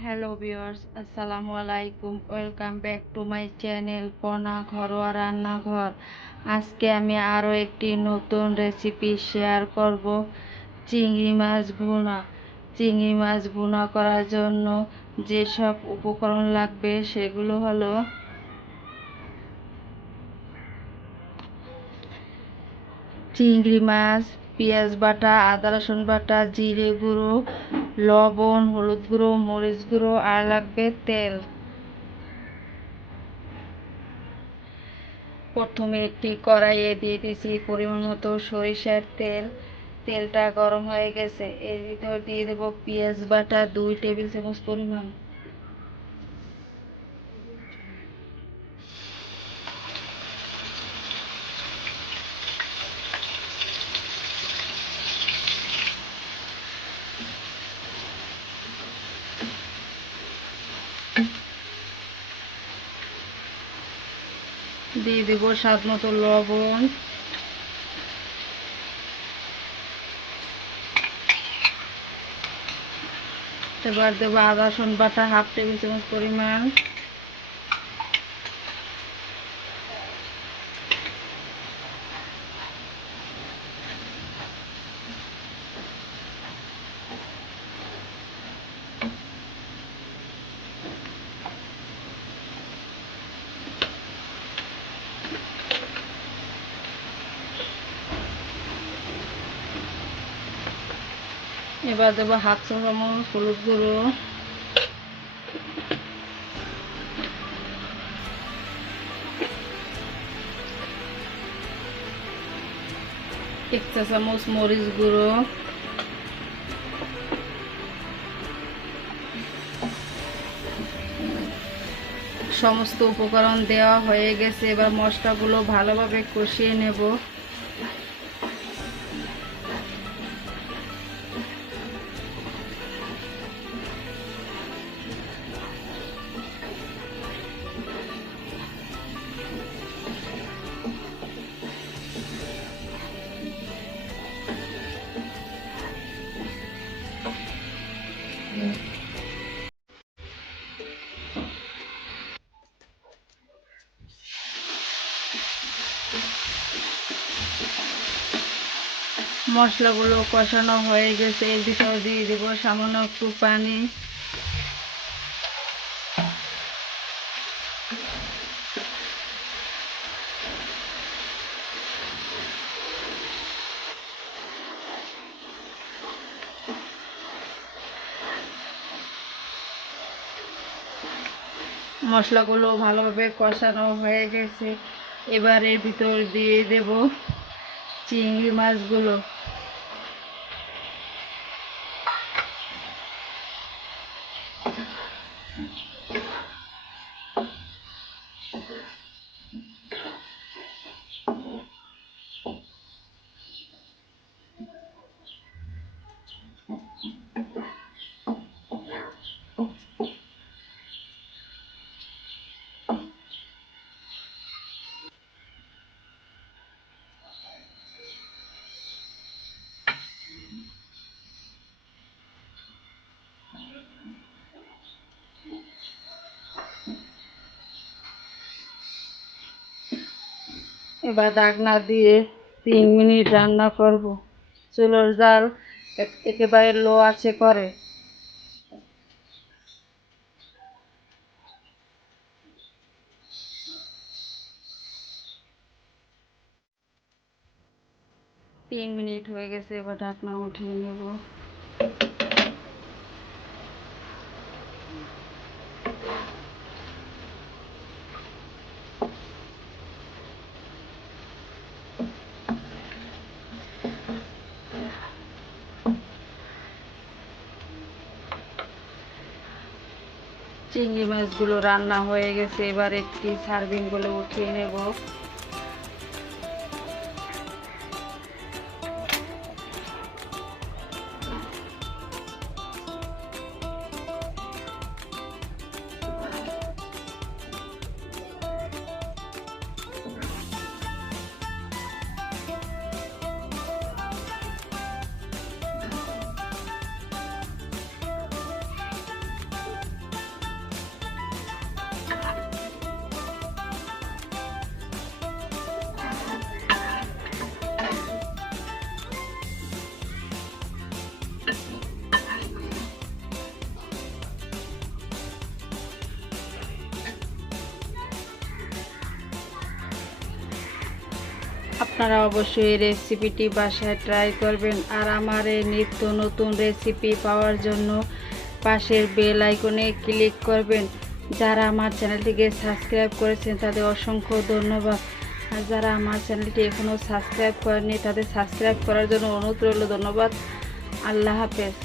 Hello viewers আসসালামু আলাইকুম welcome back to my channel পনা ঘরোয়া রান্নাঘর আজকে আমি আরও একটি নতুন রেসিপি শেয়ার করব চিংড়ি মাছ ভুনা চিংড়ি মাছ ভুনা করার জন্য যেসব উপকরণ লাগবে সেগুলো হলো চিংড়ি মাছ পেঁয়াজ বাটা আদা রসুন বাটা জিরে গুঁড়ো লবণ, হলুদ গুঁড়ো, মরিচ গুঁড়ো, আর লাগবে তেল। প্রথমে একটি কড়াইয়ে দিয়ে দিয়েছি পরিমাণ মতো সরিষার তেল। তেলটা গরম হয়ে গেছে। এর ভিতর দিয়ে দেবো পেঁয়াজ বাটা দুই টেবিল চামচ পরিমাণ। দিয়ে দেবো স্বাদ মতো লবণ। এবার দেবো আদা রসুন বাটা হাফ টেবিল চামচ পরিমাণ। এবার দেবো হাফ চা চামচ হলুদ গুঁড়ো। এক চা চামচ মরিচ গুঁড়ো। সমস্ত উপকরণ দেওয়া হয়ে গেছে, এবার মশলাগুলো ভালোভাবে কষিয়ে নেব। মশলাগুলো কষানো হয়ে গেছে। এর ভিতর দিয়ে দেবো সামান্য একটু পানি। মশলাগুলো ভালোভাবে কষানো হয়ে গেছে। এবার ভিতর দিয়ে দেব চিংড়ি মাছগুলো। এবার ঢাকনা দিয়ে তিন মিনিট রান্না করব। চুলোর জাল একেবারে লো আছে করে। তিন মিনিট হয়ে গেছে, এবার ঢাকনা উঠিয়ে নেব। চিংড়ি মাছগুলো রান্না হয়ে গেছে এবার একটি সার্ভিং বলে উঠিয়ে নেব। আপনারা অবশ্যই রেসিপিটি বাসায় ট্রাই করবেন আর আমার এই নিত্য নতুন রেসিপি পাওয়ার জন্য পাশের বেল আইকনে ক্লিক করবেন। যারা আমার চ্যানেলটিকে সাবস্ক্রাইব করেছেন, তাদের অসংখ্য ধন্যবাদ। আর যারা আমার চ্যানেলটি এখনও সাবস্ক্রাইব করেনি তাদের সাবস্ক্রাইব করার জন্য অনুরোধ রইল। ধন্যবাদ। আল্লাহ হাফেজ।